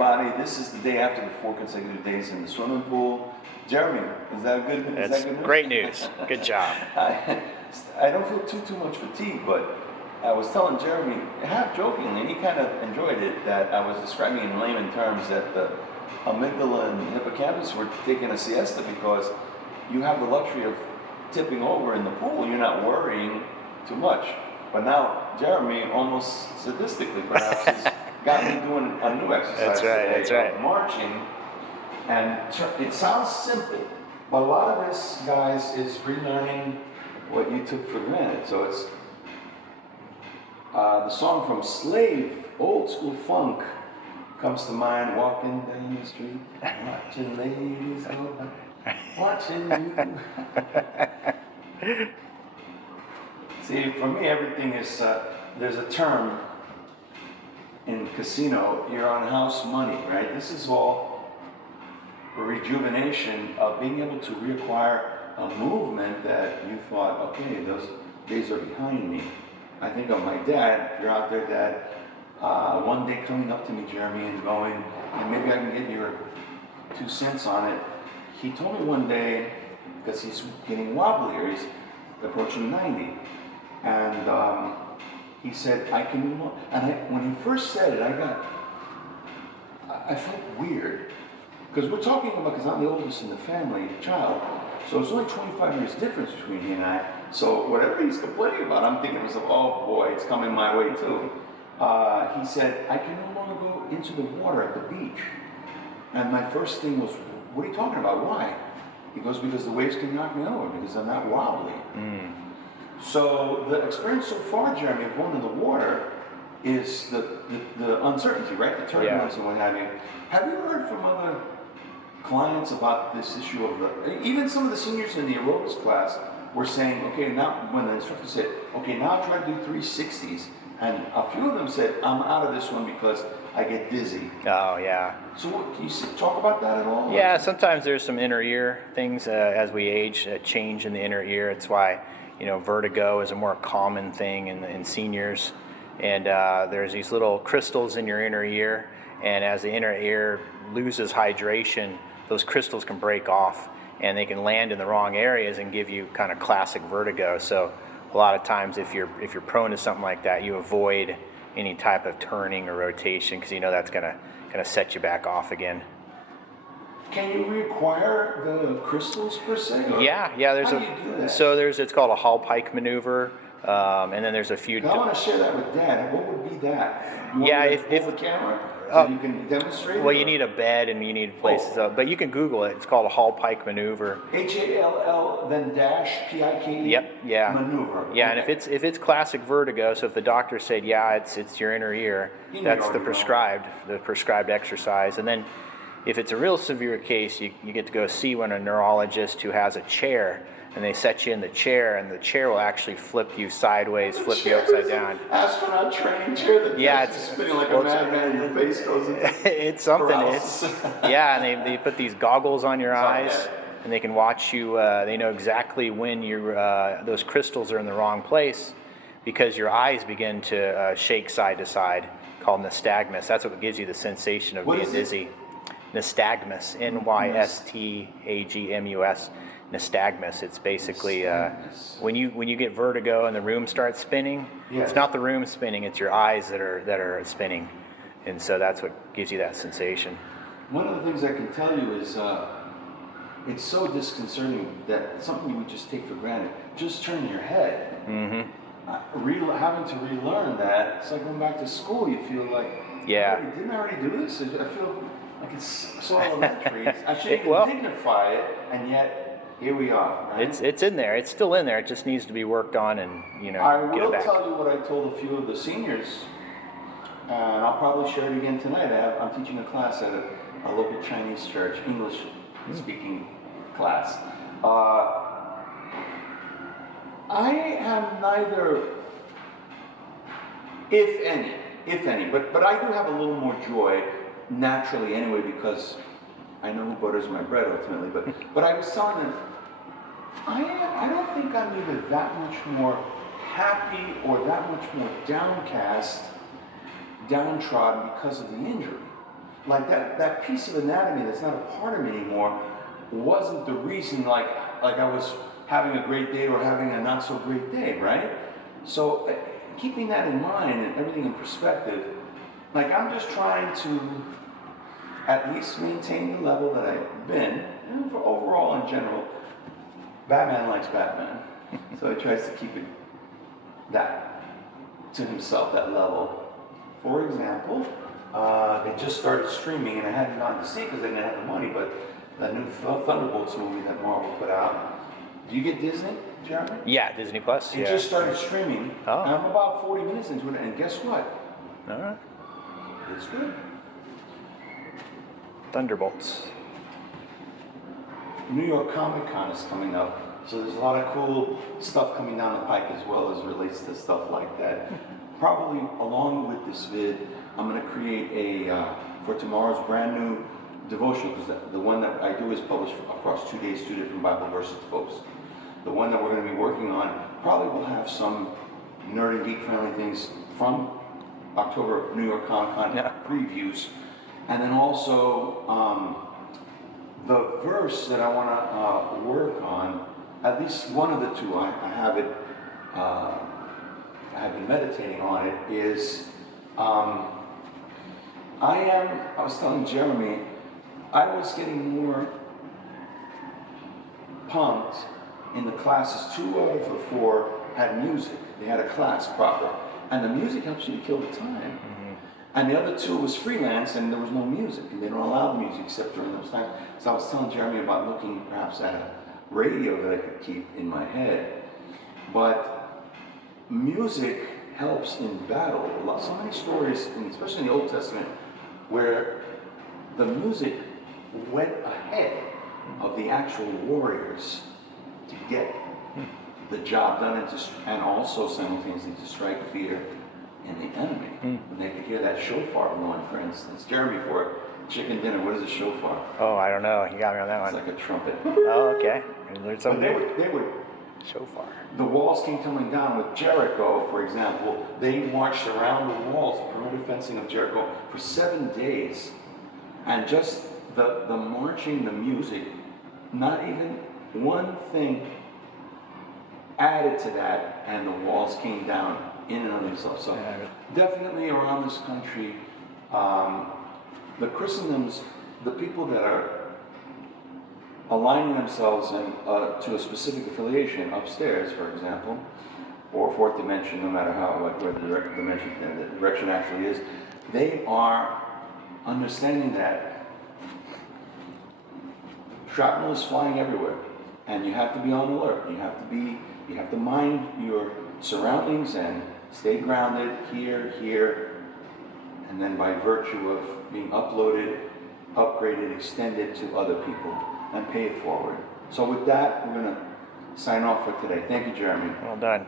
everybody. This is the day after the 4 consecutive days in the swimming pool. Jeremy, is that good? That's good news? great news. Good job. I don't feel too much fatigue, but I was telling Jeremy, half jokingly, and he kind of enjoyed it, that I was describing in layman terms that the amygdala and hippocampus were taking a siesta because you have the luxury of tipping over in the pool. You're not worrying too much. But now Jeremy, almost sadistically perhaps, has got me doing a new exercise. That's right. Today, That's right. Marching, and it sounds simple, but a lot of this, guys, is relearning what you took for granted. So it's the song from Slave, old school funk, comes to mind. Walking down the street, watching ladies go by, watching you. See, for me, everything is, there's a term in casino, you're on house money, right? This is all a rejuvenation of being able to reacquire a movement that you thought, okay, those days are behind me. I think of my dad. If you're out there, Dad, one day coming up to me, Jeremy, and going, and maybe I can get your 2 cents on it. He told me one day, because he's getting wobblier, he's approaching 90, and he said, I can do more. And when he first said it, I felt weird, because we're talking about, because I'm the oldest in the family, child, so it's only 25 years difference between he and I. So whatever he's complaining about, I'm thinking to myself, oh boy, it's coming my way too. He said, I can no longer go into the water at the beach. And my first thing was, what are you talking about? Why? He goes, because the waves can knock me over, because I'm not wobbly. So the experience so far, Jeremy, of going in the water is the uncertainty, right? The turbulence and what have you. Have you heard from other clients about this issue of even some of the seniors in the aerobics class were saying, okay, now when the instructor said, okay, now try to do 360s, and a few of them said, I'm out of this one because I get dizzy. Oh, yeah. So can you talk about that at all? Yeah, sometimes there's some inner ear things as we age, a change in the inner ear. It's why, vertigo is a more common thing in seniors. And there's these little crystals in your inner ear, and as the inner ear loses hydration, those crystals can break off, and they can land in the wrong areas and give you kind of classic vertigo. So a lot of times if you're prone to something like that, you avoid any type of turning or rotation, because that's going to set you back off again. Can you reacquire the crystals per se? Yeah. There's how do you do that? So it's called a Hall-Pike maneuver, and then there's a few. I want to share that with Dad. What would be that? You Yeah, want if the camera, so you can demonstrate. Well, you need a bed and you need places up, but you can Google it. It's called a Hall-Pike maneuver. HALL then dash PIKE. Yep. Yeah. Maneuver. Yeah, okay. and if it's classic vertigo, so if the doctor said, it's your inner ear, that's the prescribed exercise. And then if it's a real severe case, you get to go see one a neurologist who has a chair, and they set you in the chair, and the chair will actually flip you sideways, flip you upside down. Astronaut training chair that it's spinning like a madman, and your face goes into it's something. paralysis. And they put these goggles on your eyes, and they can watch you. They know exactly when those crystals are in the wrong place, because your eyes begin to shake side to side, called nystagmus. That's what gives you the sensation of being dizzy. Nystagmus, Nystagmus. Nystagmus. It's basically when you get vertigo and the room starts spinning. Yes. It's not the room spinning; it's your eyes that are spinning, and so that's what gives you that sensation. One of the things I can tell you is it's so disconcerting that something you would just take for granted, just turning your head. Mm-hmm. Having to relearn that, it's like going back to school. You feel like, didn't I already do this? I feel like it's so elementary. I should even dignify it, and yet here we are. Right? It's in there. It's still in there. It just needs to be worked on, and I get it back. will tell you what I told a few of the seniors, and I'll probably share it again tonight. I'm teaching a class at a local Chinese church, English speaking class. I am neither, if any, but I do have a little more joy naturally anyway, because I know who butters my bread ultimately, but I was telling them, I don't think I'm either that much more happy or that much more downcast, downtrodden because of the injury. like that piece of anatomy that's not a part of me anymore wasn't the reason like I was having a great day or having a not so great day, right? So keeping that in mind and everything in perspective, like I'm just trying to at least maintain the level that I've been, and for overall in general, Batman likes Batman. So he tries to keep it that to himself, that level. For example, it just started streaming and I hadn't gone to see it because I didn't have the money, but the new Thunderbolts movie that Marvel put out. Do you get Disney, Jeremy? Yeah, Disney Plus. It just started streaming. Oh. And I'm about 40 minutes into it, and guess what? All right. It's good. Thunderbolts. New York Comic Con is coming up, so there's a lot of cool stuff coming down the pike as well as relates to stuff like that. Probably along with this vid, I'm going to create for tomorrow's brand new devotional, because the one that I do is published across 2 days, 2 different Bible verses, folks. The one that we're going to be working on probably will have some nerd and geek friendly things from October New York Comic Con previews, and then also the verse that I want to work on, at least one of the two, I have it, I have been meditating on it, is I was telling Jeremy, I was getting more pumped in the classes. 2 out of the 4 had music. They had a class proper. And the music helps you to kill the time. And the other 2 was freelance and there was no music. And they don't allow the music except during those times. So I was telling Jeremy about looking perhaps at a radio that I could keep in my head. But music helps in battle. So many stories, especially in the Old Testament, where the music went ahead of the actual warriors to get the job done and also simultaneously to strike fear in the enemy. When they could hear that shofar blowing, for instance. Jeremy, for chicken dinner, what is a shofar? Oh, I don't know. You got me on that one. It's like a trumpet. Oh, okay. I learned But something they new. would, Shofar. the walls came tumbling down with Jericho, for example. They marched around the walls, the perimeter fencing of Jericho, for 7 days. And just the marching, the music, not even one thing added to that, and the walls came down in and of themselves. So definitely around this country, the Christendoms, the people that are aligning themselves to a specific affiliation upstairs, for example, or fourth dimension, no matter where the direction actually is, they are understanding that shrapnel is flying everywhere, and you have to be on alert. You have to mind your surroundings and stay grounded here, and then by virtue of being uploaded, upgraded, extended to other people, and pay it forward. So with that, we're going to sign off for today. Thank you, Jeremy. Well done.